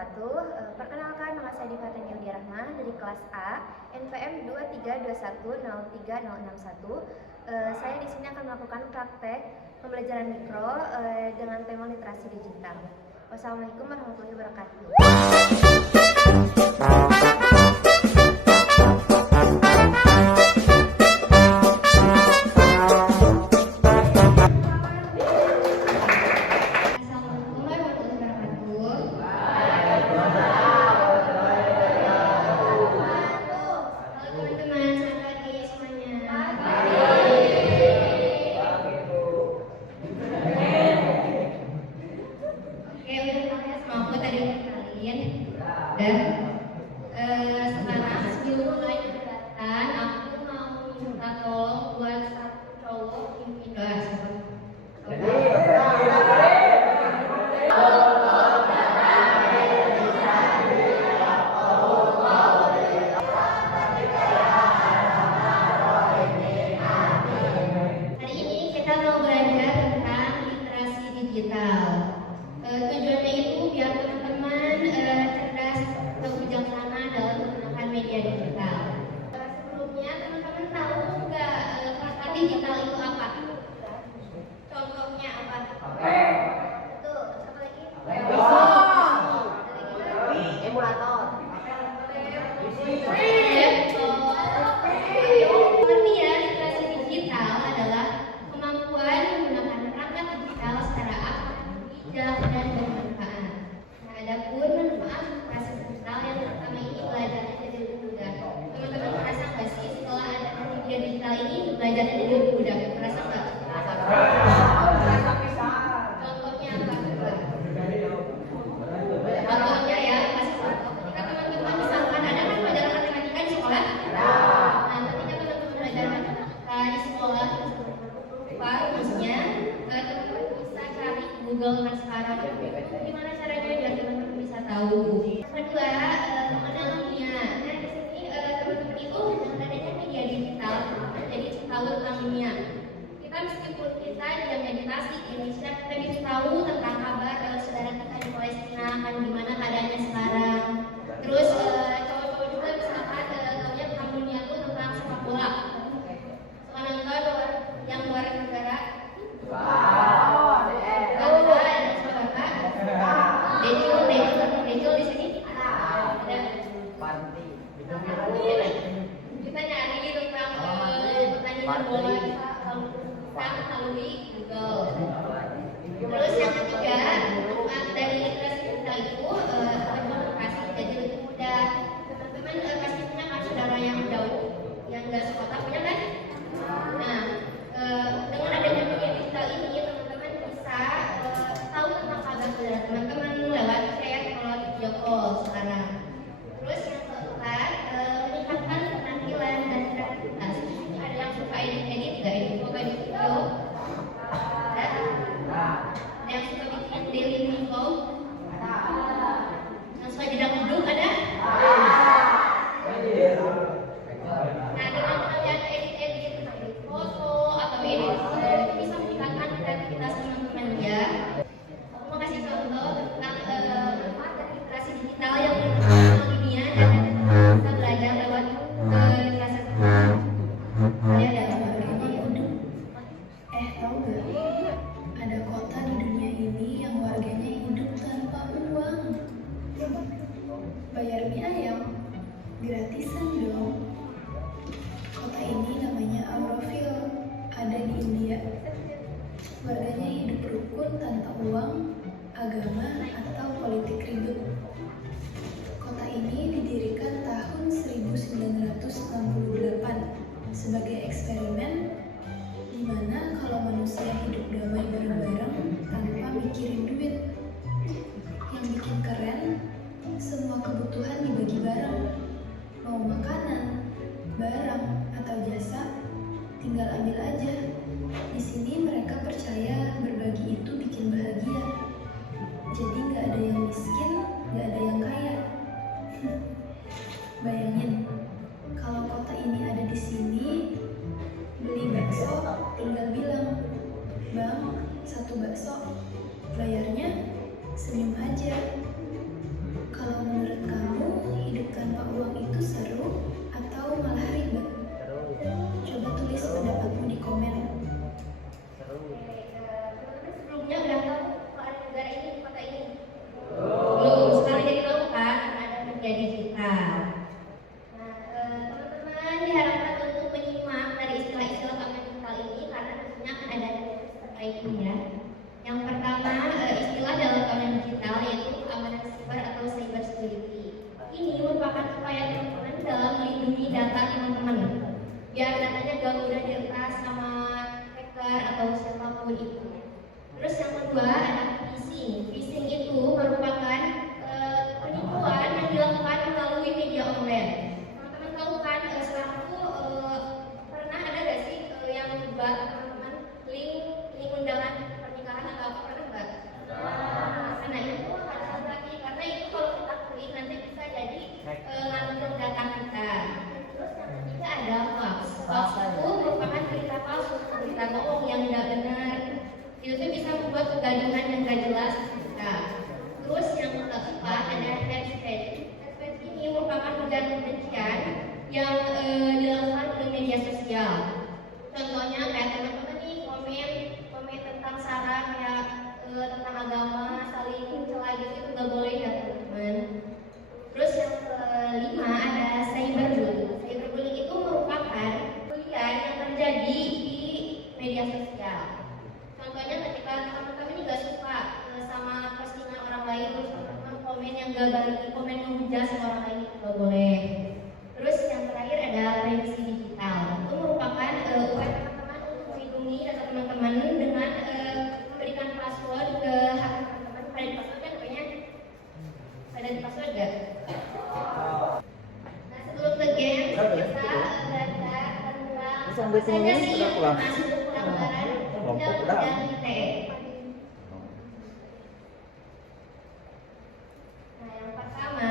wabarakatuh. Perkenalkan, nama saya Diva Tania Rahma dari kelas A, NPM 232103061. Saya di sini akan melakukan praktek pembelajaran mikro dengan tema literasi digital. Wassalamualaikum warahmatullahi wabarakatuh. Dan sekarang sebelum mulai kegiatan, aku mau minta tolong buat satu cowok pimpin doa. Hari ini kita mau belajar tentang literasi digital. Tujuannya itu biar teman-teman cerdas atau bijaksana dalam menggunakan media digital. Sebelumnya teman-teman tahu nggak kata digital itu apa? Contohnya apa? Betul. Apa lagi? Emulator. Pengertian literasi digital adalah kemampuan menggunakan perangkat digital secara aktif, bijak, dan bermanfaat. Nah, adapun manfaat literasi digital yang pertama ini belajarnya jadi lebih mudah. Teman-teman merasa nggak sih setelah ada media digital ini belajarnya jadi lebih mudah? Merasa nggak? Contohnya apa? Contohnya ya, kasih contoh. Ketika teman-teman misalkan ada kan pelajaran matematika di sekolah. Nah, ketika teman-teman belajar matematika di sekolah, maksudnya teman-teman bisa cari Google Mas sekarang. Gimana caranya biar teman-teman bisa tahu? Kedua, mengenal dunia. Nah, di sini teman-teman itu dengan adanya media digital, jadi tahu tentang dunia. Kita meskipun kita jam meditasi di Indonesia, kita bisa tahu tentang kabar saudara kita di Palestina, kan gimana keadaannya sekarang. Terus cowok-cowok juga misalkan tahunya tentang dunia itu tentang sepak bola. Suka nonton yang luar negara. Dejul di sini ada. Kita nyari tentang pertandingan bola kita melalui Google. Terus yang ketiga, manfaat dari literasi digital itu komunikasi jadi lebih mudah. Teman-teman pasti punya kan saudara yang jauh, yang nggak sekota, punya kan? Nah, dengan adanya media digital ini, teman-teman bisa tahu tentang kabar saudara teman-teman lewat chat kalau video call sekarang. Terus yang keempat, meningkatkan penampilan dan kreativitas. Ada yang suka edit, nggak edit foto, edit video. Ada yang suka bikin daily mini vlog. Yang suka jedak duduk ada? Nah, dengan kalian edit foto atau edit video itu bisa meningkatkan kreativitas teman-teman ya. Aku mau kasih contoh tentang manfaat dari literasi digital yang mengenal dunia dan kita belajar lewat literasi digital. Tahu gak? Ada kota di dunia ini yang warganya hidup tanpa uang. Bayar mie ayam, gratisan dong. Kota ini namanya Auroville, ada di India. Warganya hidup rukun tanpa uang, agama, atau politik ribut. Kota ini didirikan tahun 1968 sebagai eksperimen di mana kalau manusia hidup damai bareng-bareng tanpa mikirin duit. Yang bikin keren, semua kebutuhan dibagi bareng. Mau makanan, barang, atau jasa, tinggal ambil aja. Di sini mereka percaya berbagi itu bikin bahagia. Jadi nggak ada yang miskin, nggak ada yang kaya. Bayangin, kalau kota ini ada di sini, beli bakso tinggal bilang, "Bang, satu bakso." Bayarnya senyum aja. seru, atau malah ribet? Coba tulis pendapatmu di komen. Teman-teman sebelumnya udah tahu kalau ada negara ini di kota ini? Belum, sekarang jadi tahu kan karena ada media digital. Nah, teman-teman diharapkan untuk menyimak dari istilah-istilah keamanan digital ini karena tentunya akan ada terkait ini ya. Yang pertama, istilah dalam keamanan digital yaitu keamanan siber atau cyber security. Ini merupakan upaya teman-teman dalam melindungi data teman-teman biar datanya gak mudah diretas sama hacker atau siapapun itu. Terus yang kedua ada phishing. Phishing itu merupakan penipuan yang dilakukan melalui media online. Teman-teman tahu kan sekarang tuh pernah ada gak sih yang buat teman-teman link undangan pernikahan atau apa, pernah nggak? Nah itu harus hati-hati karena itu kalau kita klik nanti bisa jadi ngambil data kita. Terus yang ketiga ada hoax. Hoax itu merupakan berita palsu, berita bohong yang tidak benar. Itu tuh bisa membuat kegaduhan yang gak jelas kita. Terus yang keempat ada hate speech. Hate speech ini merupakan ujaran kebencian yang dilakukan di media sosial. Contohnya kayak teman-teman nih komen tentang sara kayak tentang agama, saling mencela gitu itu gak boleh ya teman-teman. Terus yang kelima ada cyberbullying. Cyberbullying itu merupakan bullying yang terjadi di media sosial. Contohnya ketika teman-teman ini gak suka sama postingan orang lain, terus teman-teman komen yang gak balik, komen yang hujat sama orang lain itu gak boleh. Terus yang terakhir ada privacy digital. Itu merupakan upaya teman-teman untuk melindungi data teman-teman dengan memberikan password ke HP teman-teman. Pada di password kan namanya? Pada di password gak? Nah sebelum ke game kita belajar tentang apa saja sih yang masuk ke pelanggaran undang-undang ITE. Nah yang pertama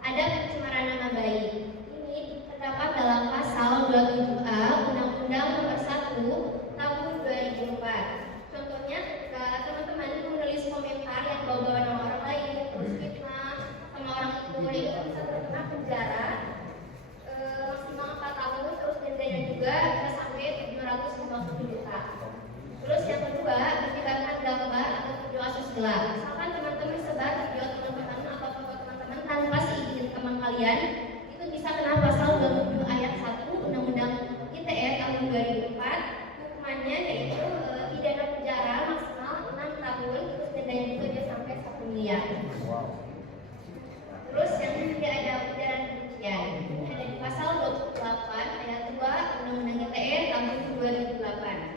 ada pencemaran nama baik. Ini terdapat dalam pasal 27A Undang-Undang Nomor 1 Tahun 2004. Contohnya ketika teman-teman menulis komentar yang bawa-bawa nama orang lain, terus fitnah sama orang itu bisa terkena penjara maksimal 4 tahun, terus dendanya juga bisa sampai 750 juta. Terus yang kedua, menyebarkan gambar atau video asusila. Misalkan teman-teman sebar video teman-teman atau foto teman-teman tanpa seizin teman kalian, itu bisa kena pasal 27 ayat 1 Undang-Undang ITE tahun 2004. Hukumannya yaitu pidana penjara maksimal 6 tahun, terus dendanya juga bisa sampai 1 miliar. Terus yang ketiga ada ujaran kebencian. Ada di pasal 28 ayat 2 Undang-Undang ITE tahun 2008.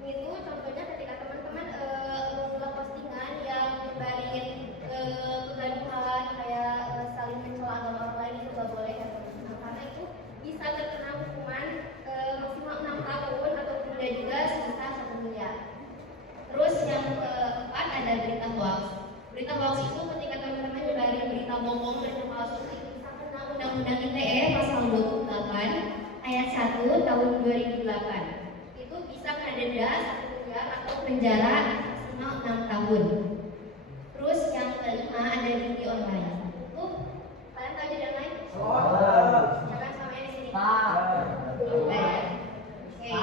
Ini tuh contohnya ketika teman-teman membuat postingan yang menyebarin kegaduhan kayak saling mencela agama orang lain itu gak boleh ya teman-teman, karena itu bisa terkena hukuman maksimal 6 tahun atau denda juga sebesar 1 miliar. Terus yang keempat ada berita hoax. Berita hoax itu ketika teman-teman nyebarin berita bohong, berita palsu itu bisa kena Undang-Undang ITE pasal 28 ayat 1 tahun 2008. Bisa kena denda 1 miliar atau penjara maksimal 6 tahun. Terus yang kelima ada judi online. Kalian tahu judi online? Siapa yang sama di sini? Oke. Bisa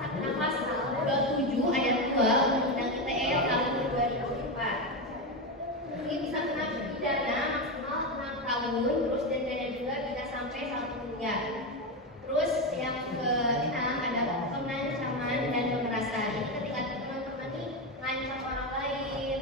kena pasal 27 ayat 2 Undang-Undang ITE tahun 2004. Ini bisa kena pidana maksimal 6 tahun, terus dendanya juga bisa sampai 1 miliar. Terus yang keenam ada pengancaman dan pemerasan. Ini ketika teman-teman nih ngancam orang lain,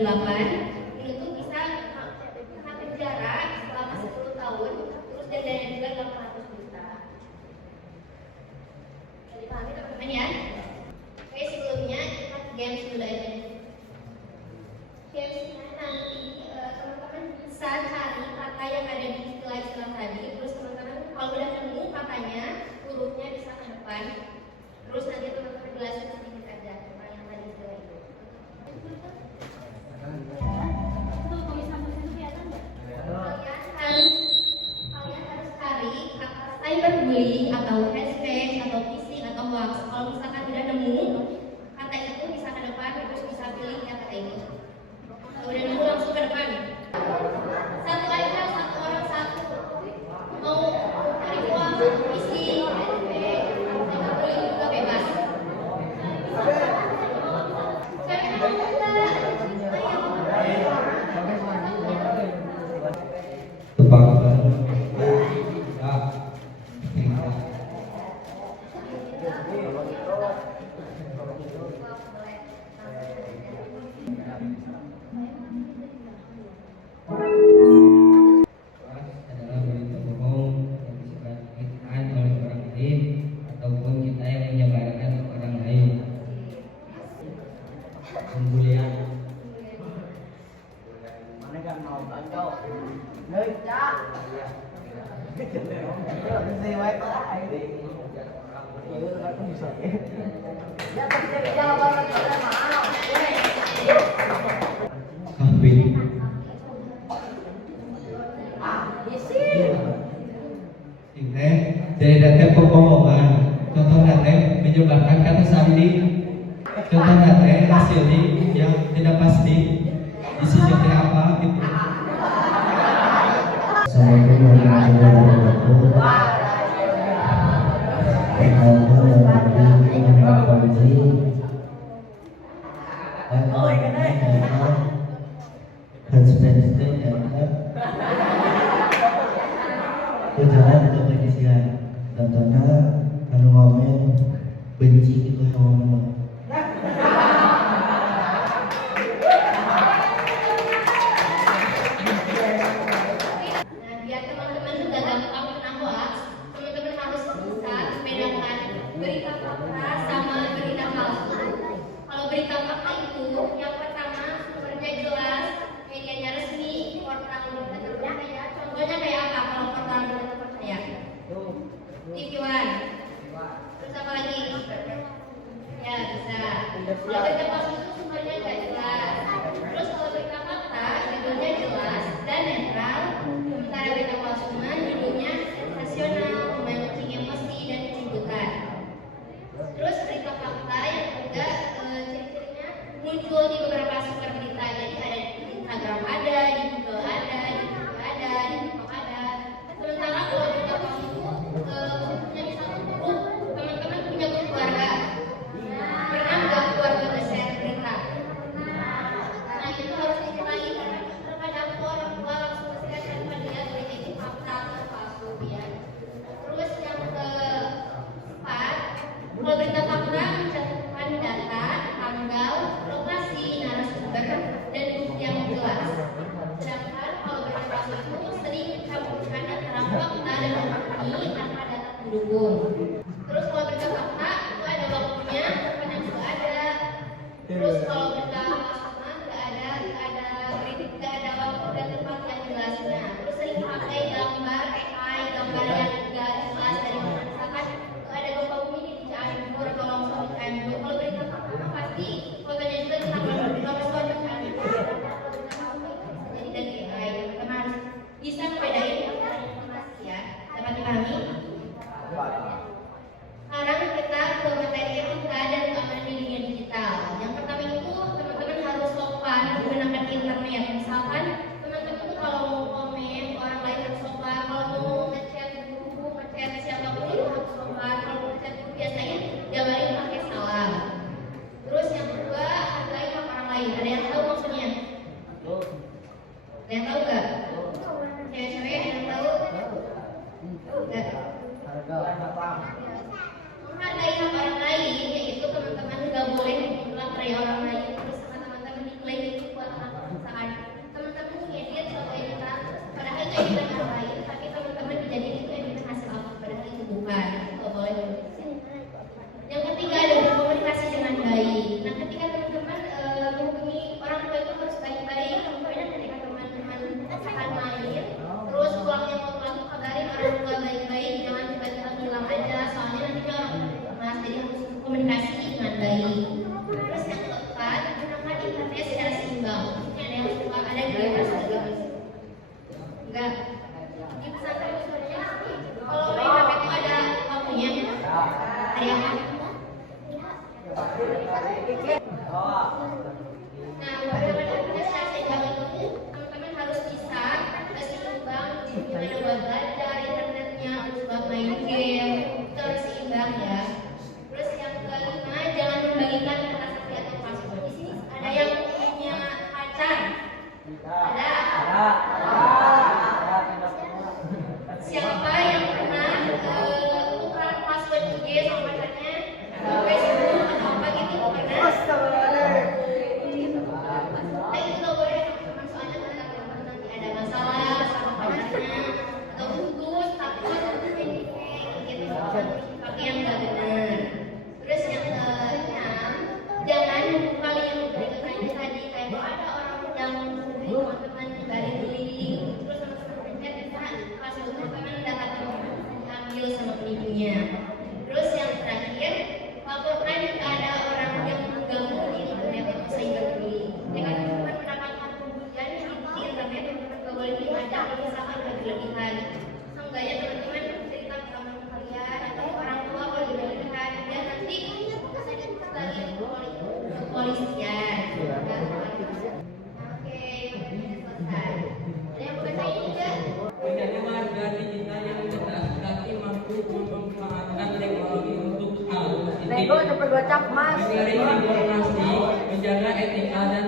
2008 ini tuh bisa kena penjara selama 10 tahun, terus denda juga 800 juta. Jadi pahami teman-teman ya. Oke, sebelumnya kita games dulu aja. Gamesnya nanti teman-teman bisa cari kata yang ada di istilah-istilah tadi. Terus teman-teman kalau udah nemu katanya, hurufnya bisa ke depan. Terus nanti teman-teman jelasin sedikit aja tentang yang tadi istilah itu. Kalian harus cari kata cyberbullying atau hashtag atau phishing atau hoax. Kalau misalkan udah nemu kata itu bisa ke depan, terus bisa pilih ya kata itu. Kalau udah nemu langsung ke depan. Satu aja, satu orang satu. Mau cari hoax, phishing, hashtag, cyberbullying juga bebas. Adalah berita bohong yang disebarkan oleh orang lain ataupun kita yang menyebarkan ke orang lain. Pembulian. Mana kan mau tahu? Nơi cha. Gì vậy? Kambing. Ini dari data pembohongan. Contoh data menyebarkan kata sandi. Contoh data hasil yang tidak pasti. Isinya apa gitu. Assalamualaikum warahmatullahi wabarakatuh. Tujuan untuk penyisihan. Contohnya anu momen benci itu ngomong. Nah, biar teman-teman juga gampang kena hoax, teman-teman harus bisa membedakan berita fakta sama berita palsu. Kalau berita fakta itu yang pertama sumbernya jelas, medianya resmi, portal berita terpercaya. Contohnya kayak apa kalau portal berita terpercaya? TV One. Terus apa lagi? Ya bisa. Kalau berita palsu itu sumbernya nggak jelas. Terus kalau berita fakta judulnya jelas dan netral. Sementara berita palsu judulnya sensasional, memancing emosi dan keributan. Terus berita fakta yang juga ciri-cirinya muncul di beberapa sumber berita. Jadi ada di Instagram ada, di Google ada, di YouTube ada, di TikTok ada. Sementara kalau berita palsu punya di satu grup, teman-teman punya grup keluarga. Pernah nggak keluarga nge-share berita? Nah itu harus diketahui karena terkadang orang tua langsung nge-share tanpa dia berita itu fakta atau palsu ya. Terus yang keempat, kalau berita fakta mencantumkan data, tanggal, lokasi, narasumber, dan bukti yang jelas. Sedangkan kalau berita palsu itu sering mencampurkan antara fakta dan opini tanpa data pendukung. Terus kalau berita fakta itu ada waktunya, tempatnya juga ada. Terus kalau berita palsu nggak ada waktu dan tempat yang jelasnya. Terus sering pakai gambar AI, gambar yang nggak jelas dari mana. Misalkan ada gempa bumi di Cianjur atau longsor di Cianjur. Kalau berita fakta pasti fotonya juga tentang longsor di Cianjur. Jadi dari AI, teman-teman harus bisa membedain informasi ya. Dapat dipahami? Sekarang kita ke materi etika dan keamanan di dunia digital. Yang pertama itu teman-teman harus sopan menggunakan internet. Misalkan teman-teman itu kalau mau komen orang lain harus sopan. Kalau mau ngechat guru, ngechat siapapun itu harus sopan. Kalau mau ngechat guru biasanya jabarin pakai salam. Terus yang kedua hargai hak orang lain. Ada yang tahu maksudnya? Ada yang tahu nggak? Cewek-cewek ada yang tahu? Nggak. Menghargai hak orang lain, yaitu teman-teman nggak boleh menjiplak karya orang lain. Terus sama teman-teman diklaim itu buat apa? editan yang lain, tapi teman-teman dijadiin itu editan hasil upload, padahal itu bukan. Nggak boleh. Yang ketiga ada berkomunikasi dengan baik. Nah, ketika teman-teman menghubungi orang tua itu harus baik-baik. Contohnya ketika teman-teman akan main, terus pulangnya mau pulang kabarin orang tua baik-baik, jangan tiba-tiba bilang aja, soalnya nantinya mas, jadi harus komunikasi dengan baik. Terus yang keempat, gunakan internet secara seimbang. Ini ada yang suka, ada yang tidak suka. Enggak. Di pesantren usulnya, kalau main HP itu ada waktunya. Ada yang nah, beberapa aktivitas secara seimbang itu teman-teman harus bisa seimbang gimana buat belajar, internetnya, terus buat main game, itu harus seimbang ya. Terus yang kelima, jangan membagikan kata sakti atau password. Di sini ada yang punya pacar? Ada? Siapa yang pernah tukeran password IG sama pacarnya? Facebook atau apa gitu? Pernah? Nah, itu nggak boleh teman-teman, soalnya teman-teman nanti ada masalah sama pacarnya atau putus, takut nanti gitu, pakai yang nggak benar. Terus yang keenam, jangan kali yang berikutnya tadi kayak ada orang yang teman-teman dari keliling, terus teman-teman bisa pas itu teman dapat diambil sama penipunya. Terus yang terakhir, laporkan jika ada orang yang mengganggu di internet atau cyberbullying. Jika teman-teman mendapatkan pembulian di internet, teman-teman nggak boleh diajak misalkan berlebihan. Seenggaknya teman-teman cerita ke teman kalian atau orang tua kalau berlebihan, dan nanti bisa disebagian ke kepolisian. Oke, selesai. Ada yang bukan saya juga? Menjadi warga digital yang cerdas berarti mampu memanfaatkan teknologi untuk hal positif. Nego cepet gocap mas. Menyaring informasi, menjaga etika dan